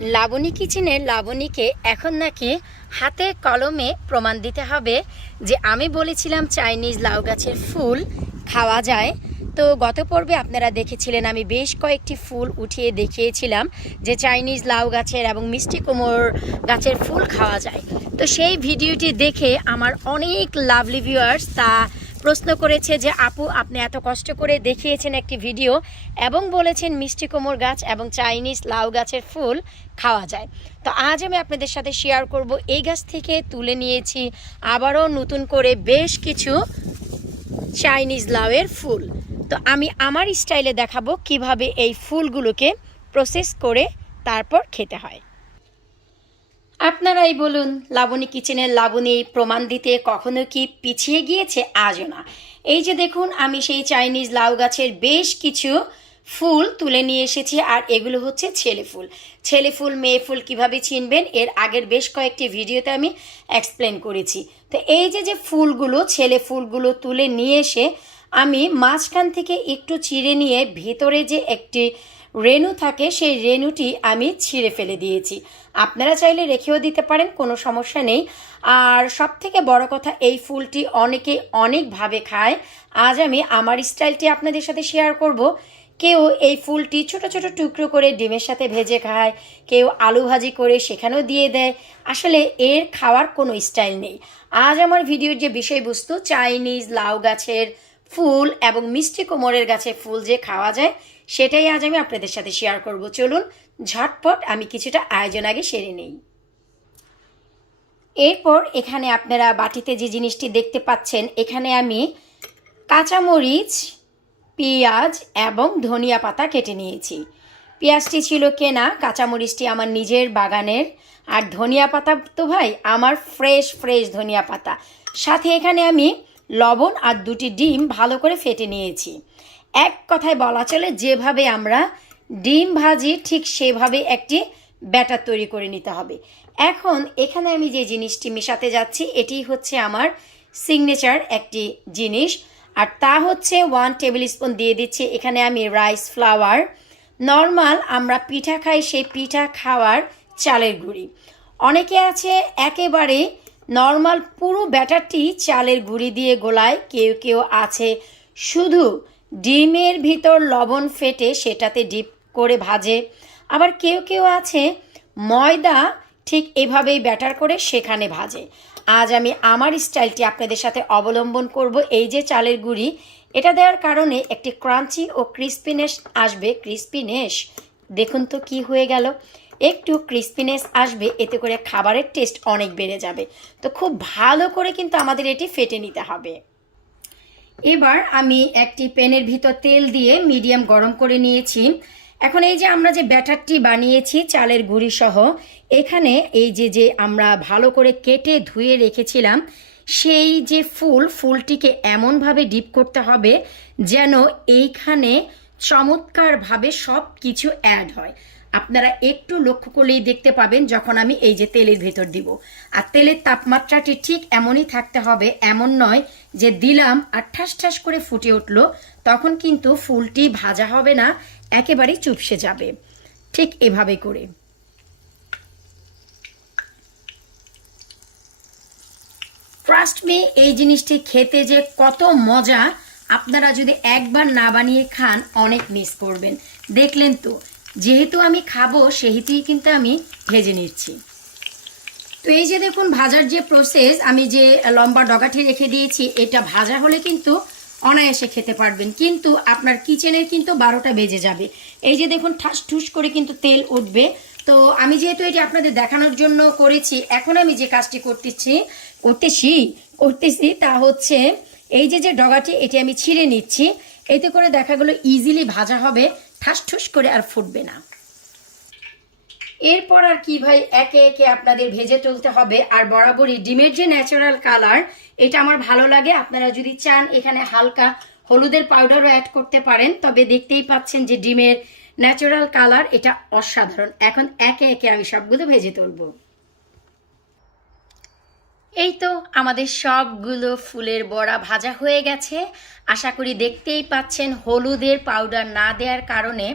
লাবণী কিচেনের লাবণীকে এখন নাকি হাতে কলমে প্রমাণ দিতে হবে যে আমি বলেছিলাম চাইনিজ লাউ গাছের ফুল খাওয়া যায়। তো গত পর্বে আপনারা দেখেছিলেন আমি বেশ কয়েকটি ফুল উঠিয়ে দেখিয়েছিলাম যে চাইনিজ লাউ গাছের এবং মিষ্টি কুমড়োর গাছের ফুল খাওয়া যায়। তো সেই ভিডিওটি দেখে আমার অনেক লাভলি ভিউয়ার্স তা প্রশ্ন করেছে যে আপু আপনি এত কষ্ট করে দেখিয়েছেন একটি ভিডিও এবং বলেছেন মিষ্টি কুমড়োর গাছ এবং চাইনিজ লাউ গাছের ফুল খাওয়া যায়। তো আজ আমি আপনাদের সাথে শেয়ার করব এই গাছ থেকে তুলে নিয়েছি আবারও নতুন করে বেশ কিছু চাইনিজ লাউয়ের ফুল। তো আমি আমার স্টাইলে দেখাবো কিভাবে এই ফুলগুলোকে প্রসেস করে তারপর খেতে হয়। আপনারাই বলুন, লাবণী কিচেনের লাবণী প্রমাণ দিতে কখনো কি পিছিয়ে গিয়েছে? আজও না। এই যে দেখুন আমি সেই চাইনিজ লাউ গাছের বেশ কিছু ফুল তুলে নিয়ে এসেছি, আর এগুলো হচ্ছে ছেলে ফুল। ছেলে ফুল মেয়ে ফুল কিভাবে চিনবেন এর আগের বেশ কয়েকটি ভিডিওতে আমি এক্সপ্লেন করেছি। তো এই যে ফুলগুলো ছেলে ফুলগুলো তুলে নিয়ে এসে আমি মাঝখান থেকে একটু চিড়ে নিয়ে ভেতরে যে একটি রেণু থাকে সেই রেণুটি আমি ছিঁড়ে ফেলে দিয়েছি। আপনারা চাইলে রেখেও দিতে পারেন, কোনো সমস্যা নেই। আর সব থেকে বড় কথা, এই ফুলটি অনেকে অনেকভাবে খায়। আজ আমি আমার স্টাইলটি আপনাদের সাথে শেয়ার করব। কেউ এই ফুলটি ছোট ছোট টুকরো করে ডিমের সাথে ভেজে খায়, কেউ আলু ভাজি করে সেখানেও দিয়ে দেয়। আসলে এর খাওয়ার কোনো স্টাইল নেই। আজ আমার ভিডিওর যে বিষয়বস্তু চাইনিজ লাউ গাছের ফুল এবং মিষ্টি কুমড়ের গাছের ফুল যে খাওয়া যায় সেটাই আজ আমি আপনাদের সাথে শেয়ার করব। চলুন ঝটপট আমি কিছুটা আয়োজন আগে সেরে নেই। এরপর এখানে আপনারা বাটিতে যে জিনিসটি দেখতে পাচ্ছেন, এখানে আমি কাঁচামরিচ, পেঁয়াজ এবং ধনিয়া পাতা কেটে নিয়েছি। পেঁয়াজটি ছিল কেনা, কাঁচামরিচটি আমার নিজের বাগানের, আর ধনিয়া পাতা তো ভাই আমার ফ্রেশ ধনিয়া পাতা। সাথে এখানে আমি লবণ আর 2টি ডিম ভালো করে ফেটে নিয়েছি। এক কথায় বলা চলে যেভাবে আমরা ডিম ভাজি ঠিক সেভাবে একটি ব্যাটার তৈরি করে নিতে হবে। এখন এখানে আমি যে জিনিসটি মেশাতে যাচ্ছি এটি হচ্ছে আমার সিগনেচার একটি জিনিস, আর তা হচ্ছে 1 টেবিল স্পুন দিয়ে দিচ্ছি এখানে আমি রাইস ফ্লাওয়ার। নর্মাল আমরা পিঠা খাই সেই পিঠা খাওয়ার চালের গুঁড়ি। অনেকে আছে একেবারে নর্মাল পুরো ব্যাটারটি চালের গুঁড়ি দিয়ে গোলায়, কেউ আছে শুধু ডিমের ভিতর লবণ ফেটে সেটাতে ডিপ করে ভাজে, আবার কেউ আছে ময়দা ঠিক এভাবেই ব্যাটার করে সেখানে ভাজে। আজ আমি আমার স্টাইলটি আপনাদের সাথে অবলম্বন করব। এই যে চালের গুঁড়ি এটা দেওয়ার কারণে একটি ক্রাঞ্চি ও ক্রিস্পিনেস আসবে। ক্রিস্পিনেস দেখুন তো কি হয়ে গেল, একটু ক্রিস্পিনেস আসবে, এতে করে খাবারের টেস্ট অনেক বেড়ে যাবে। তো খুব ভালো করে কিন্তু আমাদের এটি ফেটে নিতে হবে। এবার আমি একটি প্যানের ভিতর তেল দিয়ে মিডিয়াম গরম করে নিয়েছি। এখন এই যে আমরা যে ব্যাটারটি বানিয়েছি চালের গুঁড়ি সহ, এখানে এই যে আমরা ভালো করে কেটে ধুয়ে রেখেছিলাম সেই যে ফুলটিকে এমনভাবে ডিপ করতে হবে যেন এইখানে চমৎকারভাবে সব কিছু অ্যাড হয়। আপনারা একটু লক্ষ্য করলেই দেখতে পাবেন যখন আমি এই যে তেলের ভেতর দিব, আর তেলের তাপমাত্রাটি ঠিক এমনই থাকতে হবে, এমন নয় যে দিলাম আর ঠাস করে ফুটে উঠলো, তখন কিন্তু ফুলটি ভাজা হবে না, একেবারেই চুপসে যাবে। ঠিক এভাবে করে ট্রাস্ট মি, এই জিনিসটি খেতে যে কত মজা, আপনারা যদি একবার না বানিয়ে খান অনেক মিস করবেন। দেখলেন তো, যেহেতু আমি খাবো সেহেতুই কিন্তু আমি ভেজে নিচ্ছি। তো এই যে দেখুন ভাজার যে প্রসেস, আমি যে লম্বা ডগাটি রেখে দিয়েছি এটা ভাজা হলে কিন্তু অনায়াসে খেতে পারবেন, কিন্তু আপনার কিচেনের কিন্তু 12টা বেজে যাবে। এই যে দেখুন ঠাস করে কিন্তু তেল উঠবে। তো আমি যেহেতু এটি আপনাদের দেখানোর জন্য করেছি, এখন আমি যে কাজটি করতেছি তা হচ্ছে এই যে ডগাটি এটি আমি ছিঁড়ে নিচ্ছি, এতে করে দেখা গেলো ইজিলি ভাজা হবে, ঠাস করে আর ফুটবে না। এরপর আর কি ভাই, একে আপনাদের ভেজে তুলতে হবে। আর বরাবরই ডিমের যে ন্যাচারাল কালার এটা আমার ভালো লাগে। আপনারা যদি চান এখানে হালকা হলুদের পাউডারও অ্যাড করতে পারেন, তবে দেখতেই পাচ্ছেন যে ডিমের ন্যাচারাল কালার এটা অসাধারণ। এখন একে আমি সবগুলো ভেজে তুলব। এই তো আমাদের সবগুলো ফুলের বড়া ভাজা হয়ে গেছে। আশা করি দেখতেই পাচ্ছেন হলুদের পাউডার না দেওয়ার কারণে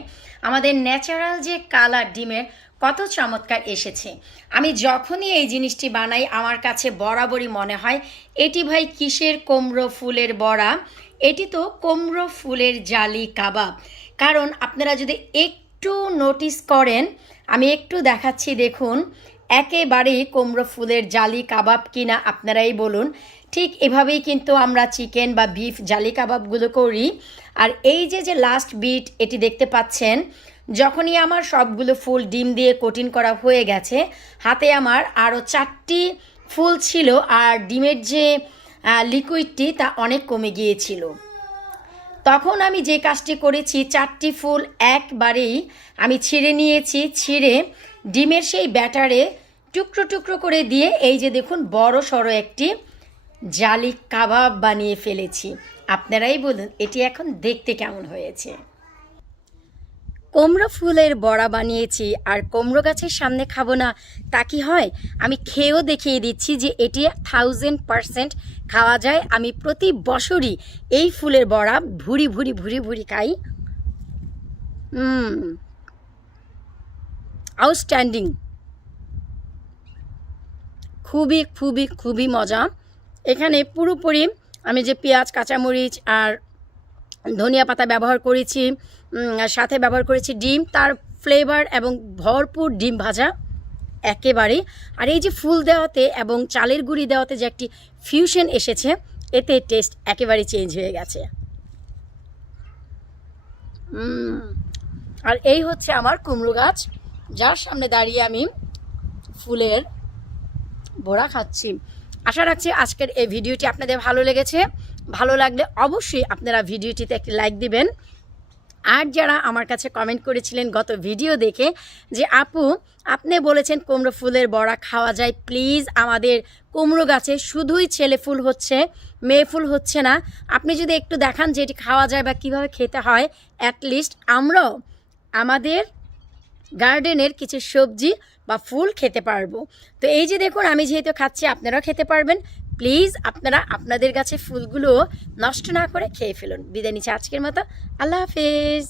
আমাদের ন্যাচারাল যে কালার ডিমের কত চমৎকার এসেছে। আমি যখনই এই জিনিসটি বানাই আমার কাছে বরাবরই মনে হয় এটি ভাই কিসের কুমড়ো ফুলের বড়া, এটি তো কুমড়ো ফুলের জালি কাবাব। কারণ আপনারা যদি একটু নোটিস করেন, আমি একটু দেখাচ্ছি দেখুন, একেবারেই কুমড়ো ফুলের জালি কাবাব কিনা আপনারাই বলুন। ঠিক এভাবেই কিন্তু আমরা চিকেন বা বিফ জালি কাবাবগুলো করি। আর এই যে লাস্ট বিট এটি দেখতে পাচ্ছেন, যখনই আমার সবগুলো ফুল ডিম দিয়ে কোটিং করা হয়ে গেছে, হাতে আমার আরও 4টি ফুল ছিল আর ডিমের যে লিকুইডটি তা অনেক কমে গিয়েছিল। তখন আমি যে কাজটি করেছি, 4টি ফুল একবারেই আমি ছিঁড়ে নিয়েছি, ছিঁড়ে ডিমের সেই ব্যাটারে টুকরো টুকরো করে দিয়ে এই যে দেখুন বড় সড়ো একটি জালি কাবাব বানিয়ে ফেলেছি। আপনারাই বলুন এটি এখন দেখতে কেমন হয়েছে। কুমড়ো ফুলের বড়া বানিয়েছি আর কুমড়ো গাছের সামনে খাবো না তা কি হয়? আমি খেয়েও দেখিয়ে দিচ্ছি যে এটি 1000% খাওয়া যায়। আমি প্রতি বছরই এই ফুলের বড়া ভুরি ভুরি ভুরি ভুরি খাই। আউটস্ট্যান্ডিং, খুবই খুবই খুবই মজা। এখানে পুরোপুরি আমি যে পেঁয়াজ, কাঁচামরিচ আর ধনিয়া পাতা ব্যবহার করেছি, সাথে ব্যবহার করেছি ডিম, তার ফ্লেভার এবং ভরপুর ডিম ভাজা একেবারে। আর এই যে ফুল দেওয়াতে এবং চালের গুঁড়ি দেওয়াতে যে একটি ফিউশন এসেছে, এতে টেস্ট একেবারে চেঞ্জ হয়ে গেছে। আর এই হচ্ছে আমার কুমড়ো গাছ, যার সামনে দাঁড়িয়ে আমি ফুলের বড়া খাচ্ছি। আশা রাখছি আজকের এই ভিডিওটি আপনাদের ভালো লেগেছে। ভালো লাগলে অবশ্যই আপনারা ভিডিওটিতে একটি লাইক দিবেন। আর যারা আমার কাছে কমেন্ট করেছিলেন গত ভিডিও দেখে যে আপু আপনি বলেছেন কুমড়ো ফুলের বড়া খাওয়া যায়, প্লিজ আমাদের কুমড়ো গাছে শুধুই ছেলে ফুল হচ্ছে, মেয়ে ফুল হচ্ছে না, আপনি যদি একটু দেখান যে এটি খাওয়া যায় বা কীভাবে খেতে হয়, অ্যাটলিস্ট আমরাও আমাদের গার্ডেনের কিছু সবজি বা ফুল খেতে পারবো। তো এই যে দেখুন আমি যেহেতু খাচ্ছি, আপনারাও খেতে পারবেন। প্লিজ আপনারা আপনাদের গাছে ফুলগুলো নষ্ট না করে খেয়ে ফেলুন। বিদায় নিচ্ছি আজকের মতো। আল্লাহ হাফেজ।